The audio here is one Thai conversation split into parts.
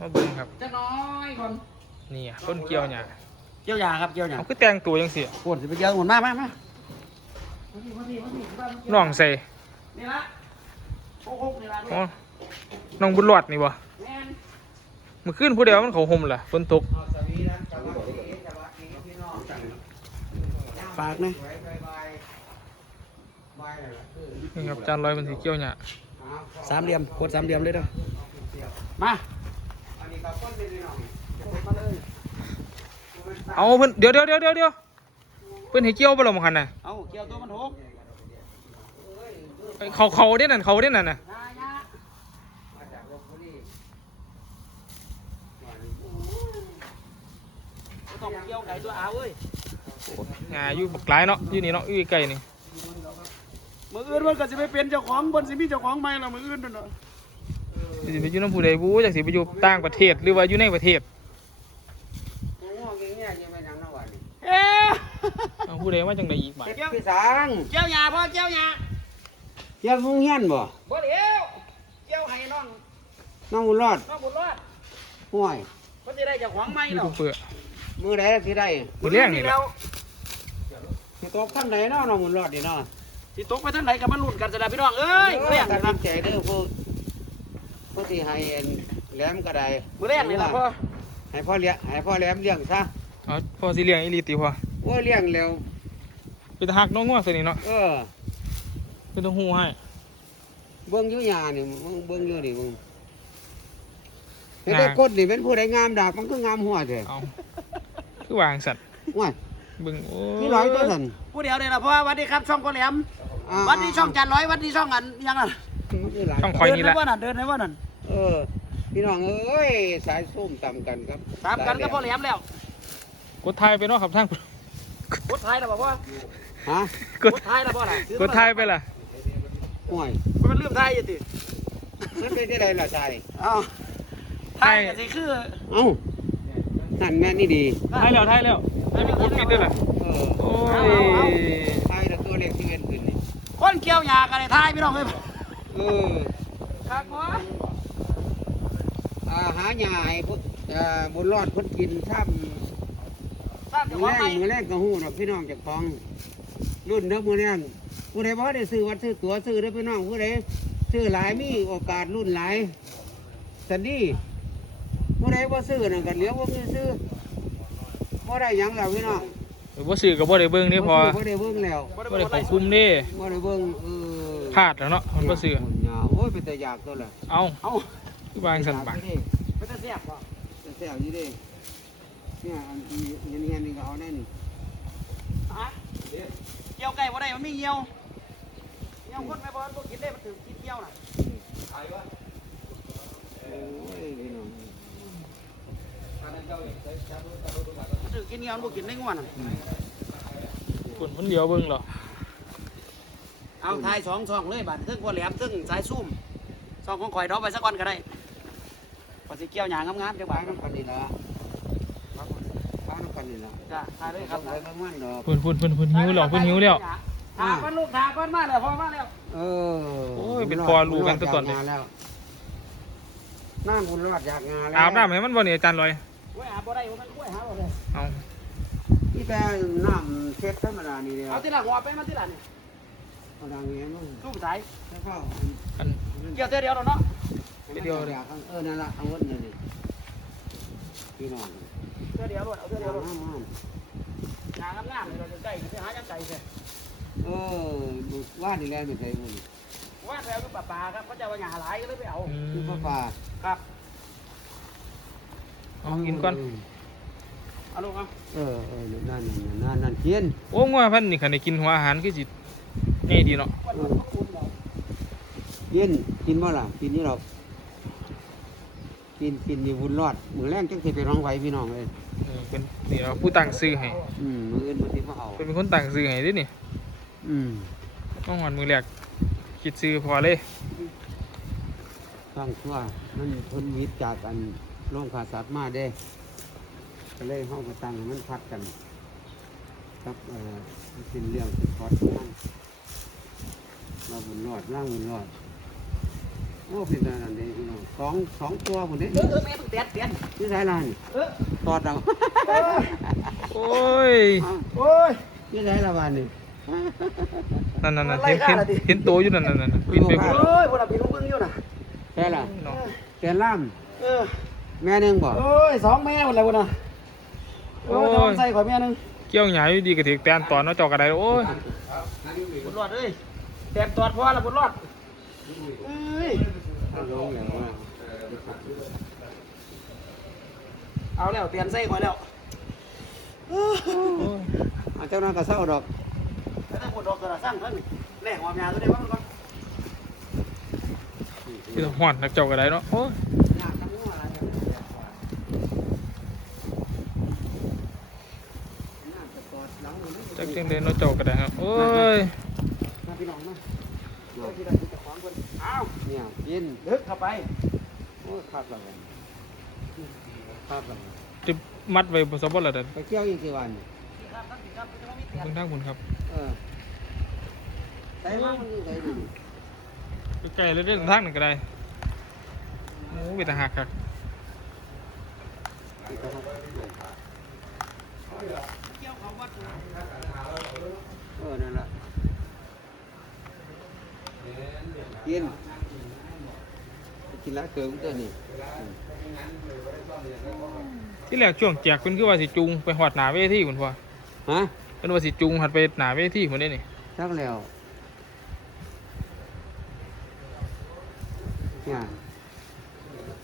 มาเบิ่งครับ จะน้อยคนนี่อะต้นเกียวเนี่ยเกี่ยวยาครับเกี่ยวยาเขาคือแต่งตัวยังสิปวดสิไปเกี่ยวหมุนมามามาน้องใส่นี่ละโคกๆนี่ละอ๋อน้องบุญรอดนี่บ่แม่นเมื่อคืนผู้เดียวมันเขาห่มล่ะฝนตกฝากนะนี่ครับจานลอยมันสีเกียวเนี่ยสามเหลี่ยมกดสามเหลี่ยมเลยเด้อมา เอาเพิ่นเดี๋ยวเดี๋ยวเดี๋ยวเดี๋ยวเดี๋ยวเพิ่นให้เกี่ยวบ่ล่ะมั้งคันน่ะเอาเกี่ยวตัวมันหกเอ้ยเขาเขาเด้นั่นเขาเด้นั่นน่ะยายาบ่ต้องเกี่ยวไก่ตัวอาเว้ยงาอยู่บักหลายเนาะอยู่นี่เนาะอยู่ใกล้ๆนี่มืออื่นมันก็สิไปเป็นเจ้าของบนสิมีเจ้าของใหม่ละมืออื่นนั่นเนาะ สิไปอยู่น้ำผู้ใดบูจักสิไปอยู่ต่างประเทศหรือว่าอยู่ในประเทศเอ๊ะเอาผู้ใดมาจังไดอีกบาดเกี่ยวพี่สังเกี่ยวยาพ่อเกี่ยวยาเจ้ามุงเฮียนบ่บ่เดี๋ยวเกี่ยวให้น้องน้องบุญรอดน้องบุญรอดห่วยเพิ่นสิได้เจ้าของใหม่ยูแล้วทูบเบอร์มือใดสิได้ผู้เลี้ยงนี่แหละสิตกขั้นไหนเนาะน้องบุญรอดนี่เนาะสิตกไปทางไหนก็มาลุ้นกันซะนะพี่น้องเอ้ยมื้อแรกตันี่ดนะสินใจเด้อผู้ ผู้ที่ให้อันแหลมก็ได้มื้อแรกนี่ล่ะพ่อให้พ่อเลี้ยงให้พ่อแหลมเลี้ยงซะเอาพอสิเลี้ยงอีหลีติพอโอ้ยเลี้ยงแล้วเป็นตาหักน้องงัวตัวนี้เนาะเออเป็นต้องฮู้ให้เบิ่งอยู่หญ้านี่มึงเบิ่งอยู่นี่มึงเฮ็ดได้กดนี่เป็นผู้ใดงามดากมันคืองามหัวเด้อเอาคือวางสัตว์ห่วยเบิ่งโอ้นี่ร้อยตัวสั่นผู้เดียวนี่ล่ะพ่อสวัสดีครับช่องพ่อแหลมอ่าสวัสดีช่องจันร้อยสวัสดีช่องอันยังอะมันคือหลายช่องคอยเดินี่นแหในละว่านั่นเดินในว่านั่น เออ พี่น้องเอ้ยสายซุ่มต่ำกันครับตามกันกับพ่อแหลมแล้วกดทายไปเนาะครับทางกดท้ายแล้วบ่พ่อฮะกกดดท้ายแล้วพ่อล่ะกดทายไปล่ะห่วยมันลืมท้ายอยู่ติมันเป็นที่ใดล่ะชายเอ้าท้ายก็สิคือเอ้านั่นแม่นี่ดีทายแล้วทายแล้วกดปิดด้วยล่ะเออโอ้ยไอ้ตัวเลขที่เงินขึ้นนี่คนเกี่ยวหญ้ากันได้ท้ายพี่น้องเอ้ยเออครับพ่ออ่า หาหญ้าให้พุอ่าบุญรอดเพิ่นกินถ้ทราบำเจ้ามืขอองแรใหม่งมือแรกก็ฮู้ดอกพี่น้องจากของ รุ่นเด้อมือแรงผู้ใดบ่ได้ซื้อวัดซื้อตั๋วซื้อเด้อพี่น้องผู้ใดซื้อหลายมีโอกาสรุ่นหลายสันดีผู้ใดบ่ซื้อนั่นก็เหลือบ่มีซื้อบ่ได้หยังแล้วพี่น้องบ่ซื้อก็บ่ได้เบิ่งนี่พอบ่ได้เบิ่งแล้วบ่ได้ของคุมเด้บ่ได้เบิ่งเออพลาดแล้วเนาะมันบ่ซื้อโอ้ยเป็นแต่อยากตัวละเอาเอ้า คือวางสันบาดไม่ต้องแซ่บพ่อเป็นแซ่บอยู่เด้เนี่ยอันนี้เงี้ยนี่ก็เอาแน่นฮะเกี่ยวไก่บ่ได้มันมีเหี่ยวเหี่ยวคนไม่บ่บ่กินได้มันถึงกินเหี่ยวน่ะโอ้ยพี่น้องมันถึงกินเหี่ยวมันบ่กินได้ง่วนน่ะคนคนเดียวเบิ่งเหรอเอาทายสองช่องเลยบาดซึ่งพ่อแหลมซึ่งสายซุ่มช่องของข่อยดอกไปสักก่อนก็ได้ พอสิเกี่ยวหญ้างงามๆจังบาปาดน้ำกันนี่ละปาน้ำกันนี่ละจ้ะทายเลยครับไปประมาณดอกเพิ่นเพิ่นเพิ่นเพิ่นหิวแล้วเพิ่นหิวแล้วถามกันลูกถามกันมาแล้วพอมาแล้วเออโอ้ยเป็นพอรู้กันตัวตนเลยแล้วน้ำบุญรอดอยากงานแล้วอาบน้ำให้มันบ่เนี่ยอาจารย์ลอยกล้วยหาบ่ได้บ่แมันกล้วยหาบ่ได้เอาที่แต่น้ำเช็ดธรรมดานี่เดียวเอาที่หละหัวไปมาทีละนี่เอาดังเงี้ยมั้งสู้สายแล้วก็อันเกี่ยวเท่าเดียวแล้วเนาะ เดียวเดียวเออนั่นละเอาเงินเลยพี่น้องเท่าเดียวรวดเอาเท่าเดียวรวดน้ำมันงามๆเลยเราจะใกล้จะหาจังไก่ใช่เออว่านี่แหละไม่ใช่มันว่าแถวลูกป่าปาครับเขาจะว่าหญ้าหลายก็เลยไปเอาอืมคือป้าป่าครับเอากินก่อนเอาลูกเอาเออเออนั่นนั่นนั่นเทียนโอ้งัวพันนี่คันได้กินหัวอาหารคือสิง่ายดีเนาะเทียนกินบ่ล่ะกินนี่หรอก กินกินอยู่บุญรอดมือแรงจังสิไปร้องไว้พี่น้องเลยเออเป็นนี่เราผู้ตั้งซื้อให้อืมมืออื่นมันสิมาเอาเป็นเป็นคนตั้งซื้อให้เด้นี่อืมต้องหอนมือแรกคิดซื้อพอเลยตั้งชั่วมันทนวิทย์จากอันโรงขาสัตว์มาเด้ก็เลยเฮาก็ตั้งให้มันพัดกันครับเอ่อเป็นเรื่องเป็นคอร์สของมันเราบุญรอดร่างบุญรอด โอ้เป็นอันนี้พี่น้องสองสองตัวคนนี้เออเออแม่มึงแตนแตนที่สายลานเออตอดเอาโอ้ยโอ้ยที่สายละบานนี่นั่นนั่นนั่นเห็นเห็นเห็นโตอยู่นั่นนั่นนั่นบินไปพุ่นโอ้ยบ่ได้พี่ลุงเบิ่งอยู่น่ะใช่ละเนาะแกนล่ามเออแม่หนึงบ่โอ้ยสองแม่หมดแล้วพุ่นน่ะโอ้ยแต่ว่าใส่ข่อยแม่นึงเกี่ยวหยาอยู่ดีก็ถึกแตนตอนเนาะเจอกระไดโอ้ยบุญรอดเอ้ยแตนตอดพอแล้วบุญรอดเอ้ย เอาลงอย่างว่าเอาแล้วเตียนใส่ข่อยแล้วเอ้ยโอ้ยเอาเจ้านั้นก็เศร้าดอกแล้วถ้าปวดดอกกระสั่งเพิ่นแลกความยาตัวนี้ว่ามันก่อนที่ต้องหอดนักเจอกระไดเนาะโอ้ยยากทั้งหัวอะไรเนี่ยจักจังเดินเนาะเจอกระไดครับโอ้ยมาพี่น้องมาเอา ที่เราจะของเพิ่นเอาเนี่ยกินลึกเข้าไปโอ้ยครับละวันครับละวันจะมัดไว้บนสะบดละเด้อไปเที่ยวอีกกี่วันครับครับครับจะว่ามีเตียนเบิ่งทางพุ่นครับเออใส่มามันอยู่ใส่ดูใกล้ๆเลยเด้อทางนึงก็ได้โอ้เป็นตาหักครับเกี่ยวเขาวัดเออนั่นแหละ กินกินแล้วเกินตัวนี้ที่แรกช่วงแจกเพิ่นคือว่าสิจูงไปหอดหน้าเวทีพุ่นพ่อฮะเพิ่นว่าสิจูงหัดไปหน้าเวทีพุ่นเด้นี่ชักแล้วเนี่ย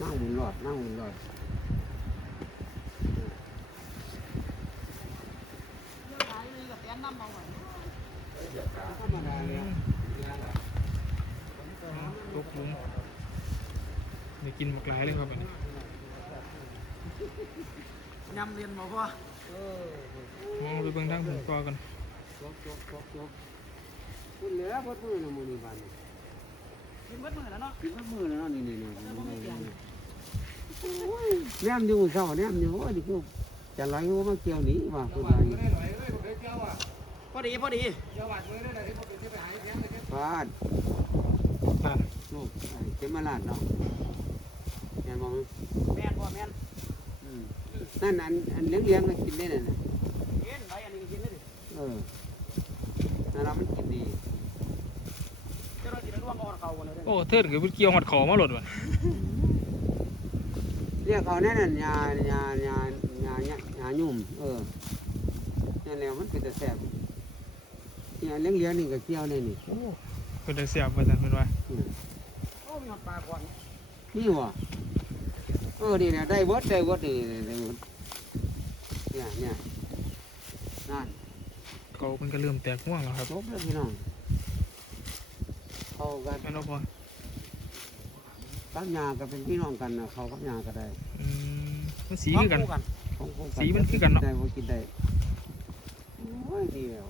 นั่งหมุนหลอดนั่งหมุนหลอดธรรมดาเลย ตกหลุมได้กินหมากหลายเลยครับอันนี้ยำเรียนบ่พ่อมองไปเบิ่งทางพุ่นก่อกันจกจกจกจกคุณเหลือพดมือนะมือนี่บ้านกินเบิดมื้อแล้วเนาะกินพดมือแล้วเนาะนี่นี่นี่นี่แนมอยู่เศร้าแนมอยู่โอ้ยนี่คือจะไหลว่ามาเกี่ยวหนีว่าคือว่าอยู่พอดีพอดีฟาดนั่น ลูกไอ้เข็มมาลาดเนาะแม่นบอกมั้ยแม่นพ่อแม่นอืมนั่นอันอันเลี้ยงเลี้ยงๆก็กินได้นั่นน่ะกินไปอันนี้ก็กินได้ดิเออนั่นละมันกินดีเจ้าเราสิได้ร่วงเอาเขากันเลยเด้อโอ้เทิดก็เกี่ยวหอดคอมาโหลดว่ะเรียกเขาแน่นั่นยายายายายายายุ่มเออนั่นแหละมันเป็นแต่แสบเนี่ยเลี้ยงเลี้ยงๆนี่ก็เกี่ยวเลยนี่โอ้เพิ่นได้เสียบว่าซั่นเพิ่นว่า อืมโอ้ มีหอดปลาก่อนนี่วะเออนี่เนี่ยได้เบดได้เบดนี่ได้เบิดเนี่ยเนี่ยนั่นเขาเพิ่นก็เริ่มแตกห่วงแล้วครับจบแล้วพี่น้องเขากันแม่นบ่พ่อกับยาก็เป็นพี่น้องกันนะเขากับยาก็ได้อืมมันสีคือกันคู่กันของพวสีมันคือกันเนาะ ได้พวกกินได้โอ้ยดีแล้ว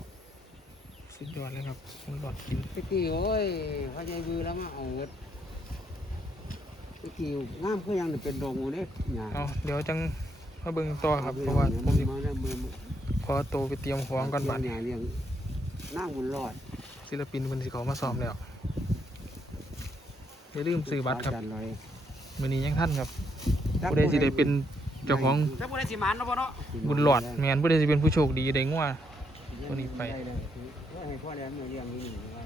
สุดยอดเลยครับมันหลอดกิน ตะกี้โอ้ยพระใจบือแล้วมาเอาเวิด ตะกี้งามคือยังได้เป็นดงอยู่เด้หยาเอาเดี๋ยวจังมาเบิ่งต่อครับเพราะว่าผมสิมาแล้วมือมือขอตัวไปเตรียมของก่อนบัดเลี้ยงเลี้ยงนั่งบนรอดศิลปินเพิ่นสิเขามาซ้อมแล้วอย่าลืมซื้อบัตรครับอาจาย์ลอยมื้อนี้ยังทันครับผู้ใดสิได้เป็นเจ้าของถ้าผู้ใดสิหมานเนาะบ่เนาะบุญหลอดแม่นผู้ใดสิเป็นผู้โชคดีได้งัวตัวนี้ไปด้เลยให้พ่อแหลมเนี่ยเลี้ยงนี่นี่ว่า